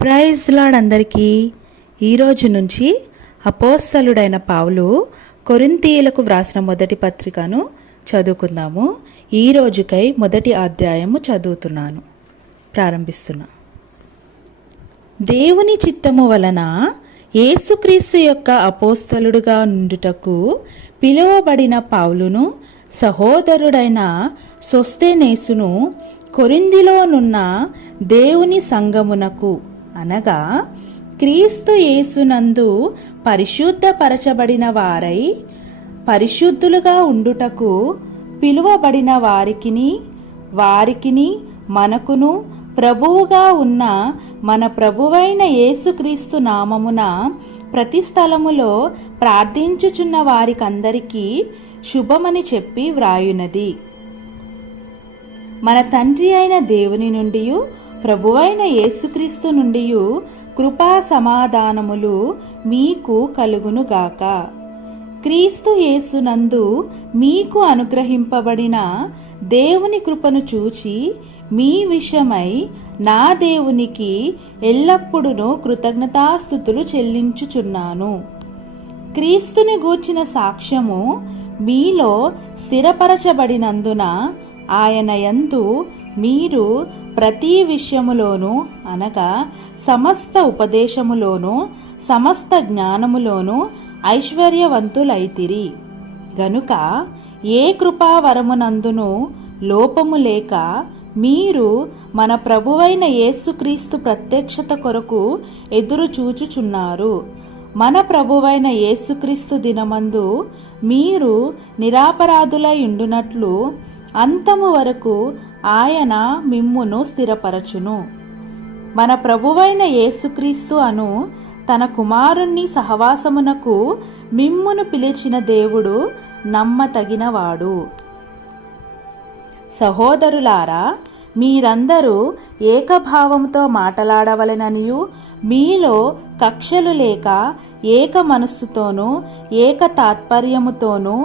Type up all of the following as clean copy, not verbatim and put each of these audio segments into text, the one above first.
Praise lord అందరికీ. ఈరోజు నుంచి అపోస్తలుడైన పౌలు కొరింథీయులకు వ్రాసిన మొదటి పత్రికను చదువుకుందాము. ఈ రోజుకై మొదటి అధ్యాయము చదువుతున్నాను. ప్రారంభిస్తున్నా. దేవుని చిత్తము వలన యేసుక్రీస్తు యొక్క అపోస్తలుడుగా నుండుటకు పిలువబడిన పౌలును, సహోదరుడైన సొస్తెనేసును కొరింథీలోనున్న దేవుని సంఘమునకు, అనగా క్రీస్తు యేసునందు పరిశుద్ధపరచబడిన వారై పరిశుద్ధులుగా ఉండుటకు పిలువబడిన వారికిని మనకును ప్రభువుగా ఉన్న మన ప్రభువైన యేసుక్రీస్తు నామమున ప్రతి స్థలములో ప్రార్థించుచున్న వారికందరికీ శుభమని చెప్పి వ్రాయునది. మన తండ్రి అయిన దేవుని నుండి, ప్రభువైన యేసుక్రీస్తు నుండి కృపా సమాధానములు మీకు కలుగునుగాక. క్రీస్తు యేసునందు మీకు అనుగ్రహింపబడిన దేవుని కృపను చూచి మీ విషయమై నా దేవునికి ఎల్లప్పుడూ కృతజ్ఞతాస్తుతులు చెల్లించుచున్నాను. క్రీస్తుని గూర్చిన సాక్ష్యము మీలో స్థిరపరచబడినందున ఆయన యందు మీరు ప్రతి విషయములోనూ, అనగా సమస్త ఉపదేశములోనూ సమస్త జ్ఞానములోనూ ఐశ్వర్యవంతులైతిరి. గనుక ఏ కృపావరమునందును లోపము లేక మీరు మన ప్రభువైన యేసుక్రీస్తు ప్రత్యక్షత కొరకు ఎదురు చూచుచున్నారు. మన ప్రభువైన యేసుక్రీస్తు దినమందు మీరు నిరపరాధులై ఉండునట్లు అంతము వరకు ఆయన మిమ్మును స్థిరపరచును. మన ప్రభువైన యేసుక్రీస్తు అను తన కుమారుణ్ణి సహవాసమునకు మిమ్మును పిలిచిన దేవుడు నమ్మతగినవాడు. సహోదరులారా, మీరందరూ ఏకభావంతో మాటలాడవలెననియు, మీలో కక్షలు లేక ఏక మనస్సుతోనూ ఏక తాత్పర్యముతోనూ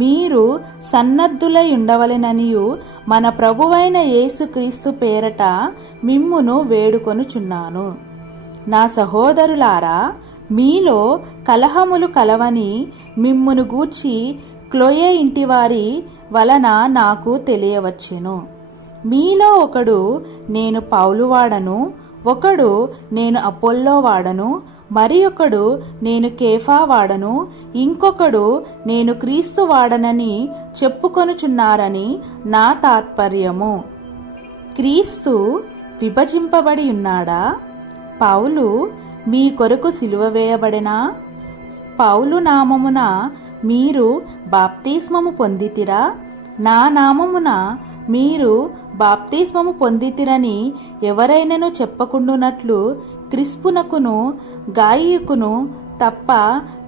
మీరు సన్నద్ధులై ఉండవలెననియు మన ప్రభువైన యేసుక్రీస్తు పేరట మిమ్మును వేడుకొనుచున్నాను. నా సహోదరులారా, మీలో కలహములు కలవని మిమ్మును గూర్చి క్లోయే ఇంటివారి వలన నాకు తెలియవచ్చెను. మీలో ఒకడు నేను పౌలువాడను, ఒకడు నేను అపోల్లో వాడను, మరి ఒకడు నేను కేఫా వాడను, ఇంకొకడు నేను క్రీస్తు వాడనని చెప్పుకొనుచున్నారని నా తాత్పర్యము. క్రీస్తు విభజింపబడి ఉన్నాడా? పౌలు మీ కొరకు సిలువ వేయబడెనా? పౌలు నామమున మీరు బాప్తిస్మము పొందితిరా? నా నామమున మీరు బాప్తిస్మము పొందితిరని ఎవరైనను చెప్పకుండునట్లు క్రిస్పునకును గాయికును తప్ప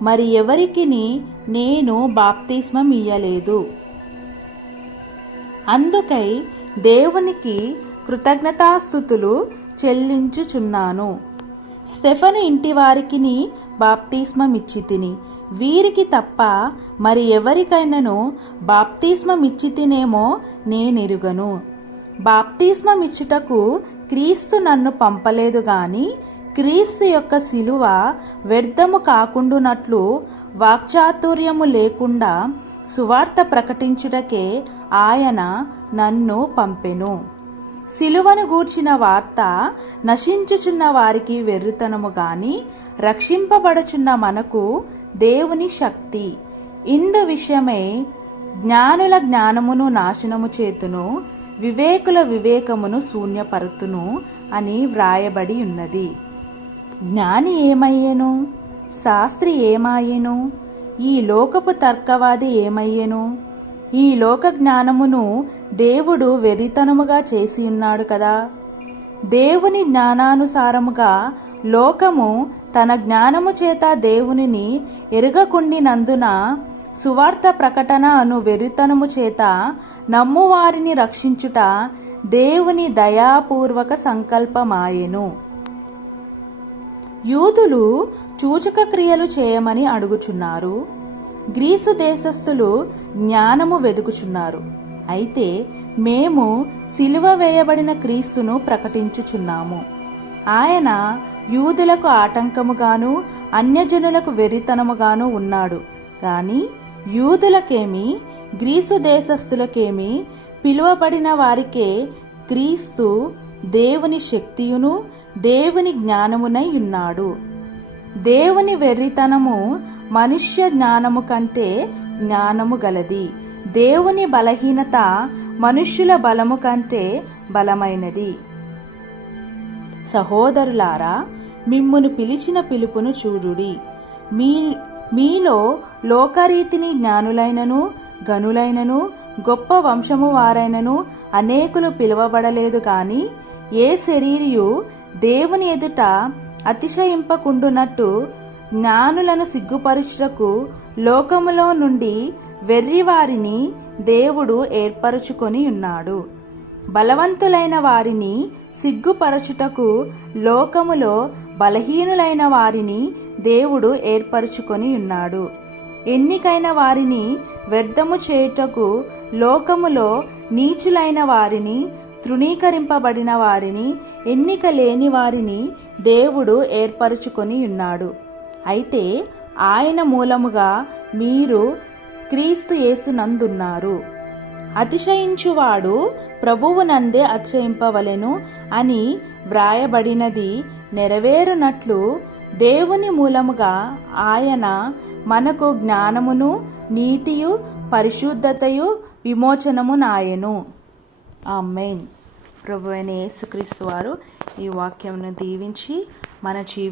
మరి ఎవరికిని నేను బాప్తిస్మం ఇయ్యలేదు. అందుకై దేవునికి కృతజ్ఞతాస్తుతులు చెల్లించుచున్నాను. స్టెఫను ఇంటి వారికిని బాప్తిస్మం ఇచ్చితిని, వీరికి తప్ప మరి ఎవరికైనాను బాప్తిస్మం ఇచ్చితినేమో నేనెరుగను. బాప్తిస్మం ఇచ్చుటకు క్రీస్తు నన్ను పంపలేదు గాని క్రీస్తు యొక్క సిలువ వ్యర్థము కాకుండునట్లు వాక్చాతుర్యము లేకుండా సువార్త ప్రకటించుటకే ఆయన నన్ను పంపెను. సిలువను గూర్చిన వార్త నశించుచున్న వారికి వెర్రితనము గాని రక్షింపబడుచున్న మనకు దేవుని శక్తి. ఇందు విషయమై జ్ఞానుల జ్ఞానమును నాశనము చేతును, వివేకుల వివేకమును శూన్యపరుతును అని వ్రాయబడి ఉన్నది. జ్ఞాని ఏమయ్యేను? శాస్త్రి ఏమాయెను? ఈ లోకపు తర్కవాది ఏమయ్యేను? ఈ లోక జ్ఞానమును దేవుడు వెర్రితనముగా చేసి ఉన్నాడు కదా. దేవుని జ్ఞానానుసారముగా లోకము తన జ్ఞానము చేత దేవునిని ఎరుగకుండినందున సువార్త ప్రకటన అను వెర్రితనము చేత నమ్మువారిని రక్షించుట దేవుని దయాపూర్వక సంకల్పమాయెను. యూదులు సూచక క్రియలు చేయమని అడుగుచున్నారు, గ్రీసు దేశస్థులు జ్ఞానము వెదుకుచున్నారు. అయితే మేము సిలువ వేయబడిన క్రీస్తును ప్రకటించుచున్నాము. ఆయన యూదులకు ఆటంకముగాను అన్యజనులకు వెర్రితనముగాను ఉన్నాడు. గాని యూదులకేమి గ్రీసు దేశస్థులకేమి పిలువబడిన వారికే క్రీస్తు దేవుని శక్తియును దేవుని జ్ఞానమునై ఉన్నాడు. దేవుని వెర్రితనము మనుష్య జ్ఞానము కంటే జ్ఞానము గలది. దేవుని బలహీనత మనుష్యుల బలము కంటే బలమైనది. సహోదరులారా, మిమ్మును పిలిచిన పిలుపును చూడుడి. మీలో లోకరీతిని జ్ఞానులైనను గనులైనను గొప్ప వంశము వారైనను అనేకులు పిలువబడలేదు గాని ఏ శరీరియు దేవుని ఎదుట అతిశయింపకుండునట్టు జ్ఞానులను సిగ్గుపరుచుటకు లోకములో నుండి వెర్రివారిని దేవుడు ఏర్పరచుకొని ఉన్నాడు. బలవంతులైన వారిని సిగ్గుపరచుటకు లోకములో బలహీనులైన వారిని దేవుడు ఏర్పరచుకొని ఉన్నాడు. ఎన్నికైన వారిని వ్యర్థము చేయుటకు లోకములో నీచులైన వారిని, తృణీకరింపబడిన వారిని, ఎన్నిక లేని వారిని దేవుడు ఏర్పరచుకొని ఉన్నాడు. అయితే ఆయన మూలముగా మీరు క్రీస్తు యేసునందున్నారు. అతిశయించువాడు ప్రభువునందే అతిశయింపవలెను అని వ్రాయబడినది నెరవేరునట్లు దేవుని మూలముగా ఆయన మనకు జ్ఞానమును నీతియు పరిశుద్ధతయు విమోచనమునాయెను. ఆమేన్. ప్రభువైన యేసుక్రీస్తు వారు ఈ వాక్యమును దీవించి మన